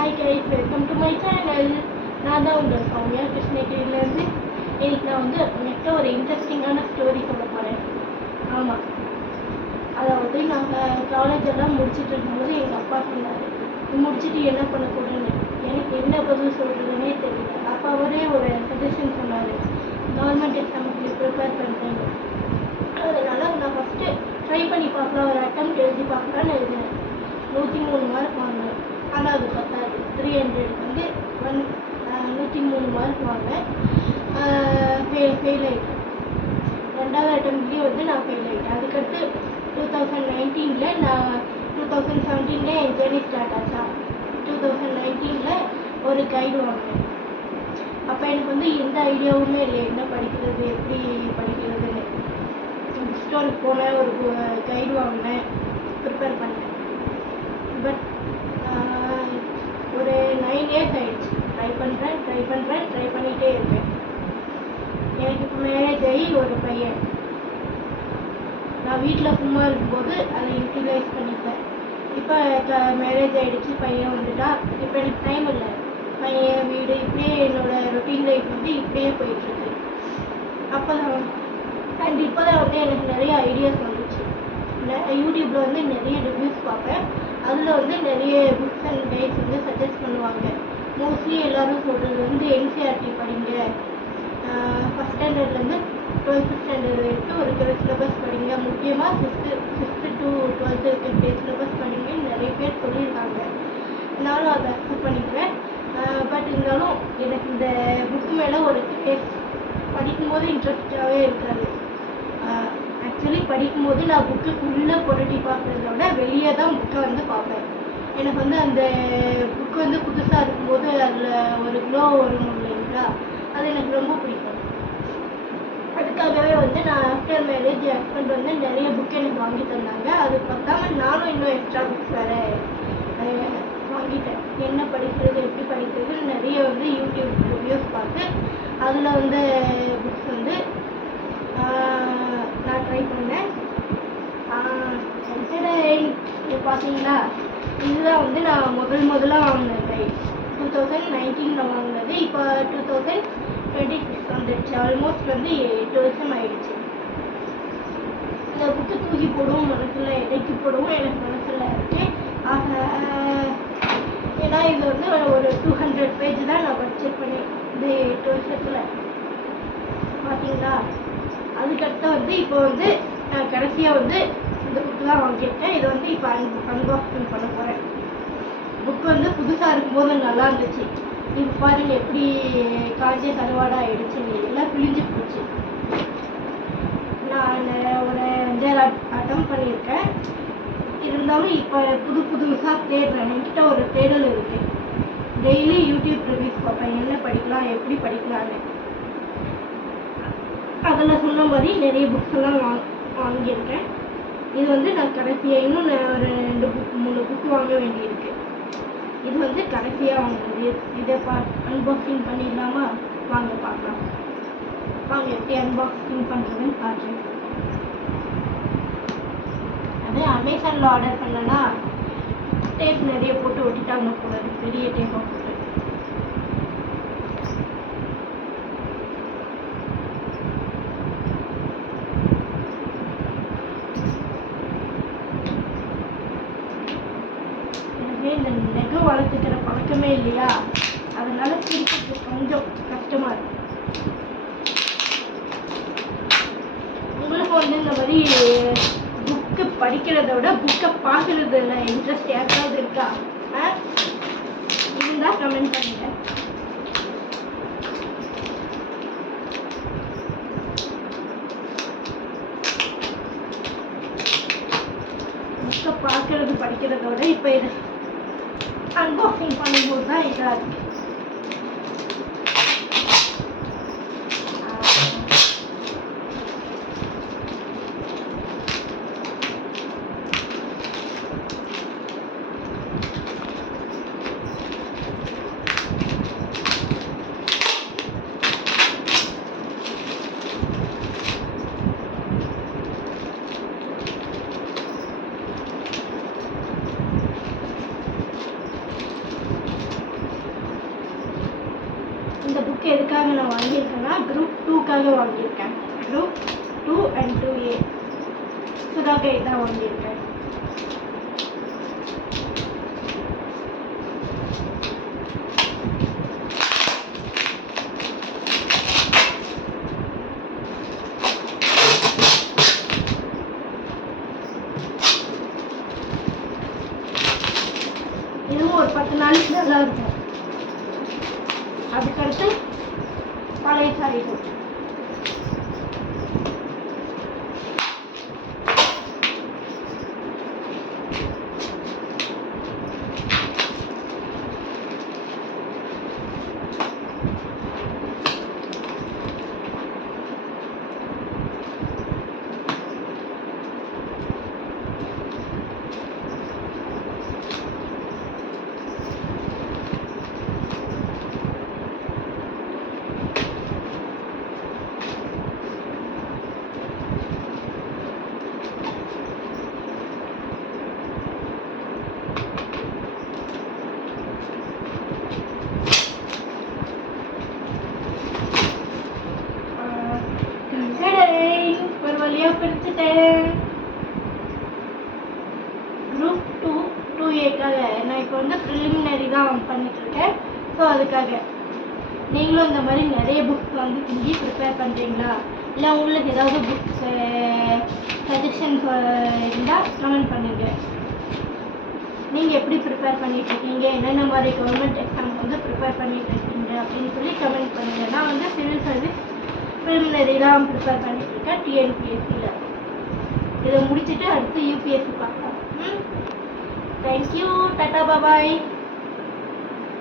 Hi guys, welcome to my channel. நான் தான் உங்கள் சௌமியா கிருஷ்ணகிரியிலேருந்து. இன்னைக்கு நான் வந்து நெக்ஸ்ட் ஒரு இன்ட்ரெஸ்டிங்கான ஸ்டோரி சொல்ல போகிறேன். ஆமாம், அதாவது நாங்கள் காலேஜ் எல்லாம் முடிச்சுட்டு இருக்கும்போது எங்கள் அப்பா சொன்னார், முடிச்சுட்டு என்ன பண்ண போகிறேன்னு. எனக்கு என்ன பதில் சொல்கிறதுனே தெரியல. அப்போ அவரே ஒரு சஜஷன் சொன்னார், கவர்மெண்ட் எக்ஸாமுக்கு ப்ரிப்பேர் பண்ணுறேன்னு. அதனால் நான் ஃபஸ்ட்டு ட்ரை பண்ணி பார்க்கலாம், ஒரு அட்டெம்ப்ட் எழுதி பார்க்கலான்னு எழுதினேன். 103 மார்க் வாங்கினேன். ஆனால் அது பத்தாது. 300 வந்து 103 மார்க் வாங்கினேன். ஃபெயில் ஆகிட்டேன். ரெண்டாவது அட்டெம்ப்ட்லேயும் வந்து நான் ஃபெயில் ஆகிட்டேன். அதுக்கடுத்து 2019 நான் 2017 என் ஜேர்னி ஸ்டார்ட் ஆச்சா. 2019 ஒரு கைடு வாங்கினேன். அப்போ எனக்கு வந்து எந்த ஐடியாவுமே இல்லை, என்ன படிக்கிறது, எப்படி படிக்கிறதுன்னு. புக் ஸ்டோருக்கு போனேன், ஒரு கைடு வாங்கினேன், ப்ரிப்பேர் பண்ணேன். பட் ஒரு 9 இயர்ஸ் ஆகிடுச்சு. ட்ரை பண்ணிகிட்டே இருக்கேன். எனக்கு இப்போ மேரேஜ் ஆகி ஒரு பையன். நான் வீட்டில் சும்மா இருக்கும்போது அதை யூட்டிலைஸ் பண்ணிப்பேன். இப்போ மேரேஜ் ஆகிடுச்சு, பையன் வந்துட்டா. இப்போ எனக்கு டைம் இல்லை. பையன், வீடு, இப்படியே என்னோட ரொட்டீன் லைஃப் வந்து இப்படியே போயிட்டுருக்கு. அப்போ தான் அண்ட் இப்போ தான் வந்து எனக்கு நிறைய ஐடியாஸ் வந்துச்சு. யூடியூப்பில் வந்து நிறைய ரிவ்யூஸ் பார்ப்பேன். அதில் வந்து நிறைய புக்ஸ் அண்ட் கைட்ஸ் வந்து சஜஸ்ட் பண்ணுவாங்க. மோஸ்ட்லி எல்லோரும் சொல்கிறது வந்து என்சிஆர்டி படிங்க, ஃபஸ்ட் ஸ்டாண்டர்ட்லேருந்து 12th ஸ்டாண்டர்ட் வரைக்கும் இருக்கிற சிலபஸ் படிங்க, முக்கியமாக 5th to 12th இருக்கிற சிலபஸ் படிங்கன்னு நிறைய பேர் சொல்லியிருக்காங்க. நானும் அதை அக்செப்ட் பண்ணிக்குவேன். பட் இருந்தாலும் எனக்கு இந்த புக்கு மேலே ஒரு டேஸ்ட். படிக்கும்போது இன்ட்ரெஸ்டாகவே இருக்காது. ஆக்சுவலி படிக்கும்போது நான் புக்குக்குள்ளே புரட்டி பார்க்குறத விட வெளியே தான் புக்கை வந்து பார்ப்பேன். எனக்கு வந்து அந்த புக்கு வந்து புதுசாக இருக்கும்போது அதில் ஒரு க்ளோ வரும் இல்லைங்களா, அது எனக்கு ரொம்ப பிடிக்கும். அதுக்காகவே வந்து நான் ஆஃப்டர் மேரேஜ் ஹஸ்பண்ட் வந்து நிறைய புக் எனக்கு வாங்கி தந்தாங்க. அது பார்த்தாம நானும் இன்னும் எக்ஸ்ட்ரா புக்ஸ் வேறு வாங்கிட்டேன். என்ன படிக்கிறது, எப்படி படிக்கிறதுன்னு நிறைய வந்து யூடியூப் ரிவ்யூஸ் பார்த்து அதில் வந்து புக்ஸ் வந்து நான் ட்ரை பண்ணேன். பார்த்தீங்களா, இதுதான் வந்து நான் முதலாக வாங்கினேன் கைட். 2019 வாங்கினது. இப்போ 2026 வந்துடுச்சு. ஆல்மோஸ்ட் வந்து 8 வருஷம் ஆயிடுச்சு. இந்த புக்கு தூக்கி போடவும் மனசில், இடைக்கு போடவும் எனக்கு மனசில் இருக்கு. ஏன்னா இது வந்து ஒரு 200 பேஜ் தான் நான் பர்ச்சேஸ் பண்ணேன் இந்த 8 வருஷத்தில். பார்த்தீங்களா, அதுக்கடுத்து வந்து இப்போ வந்து நான் கடைசியாக வந்து இந்த புக்கு தான் வாங்கியிருக்கேன். இதை வந்து இப்போ அன்பாக்சிங் பண்ண போகிறேன். புக்கு வந்து புதுசாக இருக்கும்போது நல்லா இருந்துச்சு. இப்போ பாருங்கள் எப்படி காஞ்ச கருவாடாக ஆகிடுச்சுன்னு, எல்லாம் கிழிஞ்சு போச்சு. நான் ஒரு 5 அட்டம் பண்ணியிருக்கேன். இருந்தாலும் இப்போ புதுசாக தேடுறேன். என்கிட்ட ஒரு தேடல் இருக்குது. டெய்லி யூடியூப் ரிவ்யூஸ் பார்ப்பேன், என்ன படிக்கலாம், எப்படி படிக்கலான்னு. அதில் சொன்ன மாதிரி நிறைய புக்ஸ் எல்லாம் வாங்கியிருக்கேன். இது வந்து நான் கடைசியாக இன்னும் ஒரு 2-3 புக்கு வாங்க வேண்டியிருக்கு. இது வந்து கடைசியாக வாங்கினது. இதை அன்பாக்சிங் பண்ணிடலாமா? வாங்க பார்க்கலாம். வாங்க எப்படி அன்பாக்சிங் பண்ணுறதுன்னு பார்க்குறேன். அது அமேசானில் ஆர்டர் பண்ணனா டேப் நிறைய போட்டு ஒட்டிட்டாங்க போல, பெரிய டேப்பாக போட்டு. இந்த நெகம் வளர்த்துக்கிற பழக்கமே இல்லையா, அதனால பிரிக்கிறது கொஞ்சம் கஷ்டமாக இருக்கு. உங்களுக்கு வந்து இந்த மாதிரி புக்கு படிக்கிறத விட புக்கை பார்க்குறதுல இன்ட்ரெஸ்ட் யாருக்காவது இருக்கா? இருந்தால் கமெண்ட் பண்ணுங்க. புக்கை பார்க்கறது படிக்கிறத விட இப்போ இது அன்பாக்சிங் பண்ணும்போது தான் இதாக இருக்கு. புக் எதுக்காக நான் வாங்கியிருக்கேன்னா குரூப் 2க்காக வாங்கியிருக்கேன். Group 2 and 2A Sudha guide தான் வாங்கியிருக்கேன். இதுவும் ஒரு 10 நாளைக்கு நல்லா இருக்கும். அதுக்கடுத்து பழைய சாரிகள். ஒரு வழியா பிரிச்சுட்டேன். குரூப் 2 2Aக்காக நான் இப்போ வந்து ப்ரிலிமினரி தான் பண்ணிட்டு இருக்கேன். ஸோ அதுக்காக நீங்களும் இந்த மாதிரி நிறைய புக்ஸ் வந்து செஞ்சு ப்ரிப்பேர் பண்ணுறீங்களா? இல்லை உங்களுக்கு ஏதாவது புக்ஸ் சஜஷன்ஸ் இருந்தால் கமெண்ட் பண்ணுங்க. நீங்கள் எப்படி ப்ரிப்பேர் பண்ணிட்டு இருக்கீங்க, என்னென்ன மாதிரி கவர்மெண்ட் எக்ஸாம் வந்து ப்ரிப்பேர் பண்ணிட்டு இருக்கீங்க அப்படின்னு சொல்லி கமெண்ட் பண்ணுங்கள். நான் வந்து சிவில் சர்வீஸ் ப்ரிலிமினரி தான் ப்ரிப்பேர் பண்ணிட்டு இருக்கேன் டிஎன்பிஎஸ்சியில். இதை முடிச்சுட்டு அடுத்து யூபிஎஸ்சி பார்க்கலாம். தேங்க்யூ, டாட்டா, பாய்.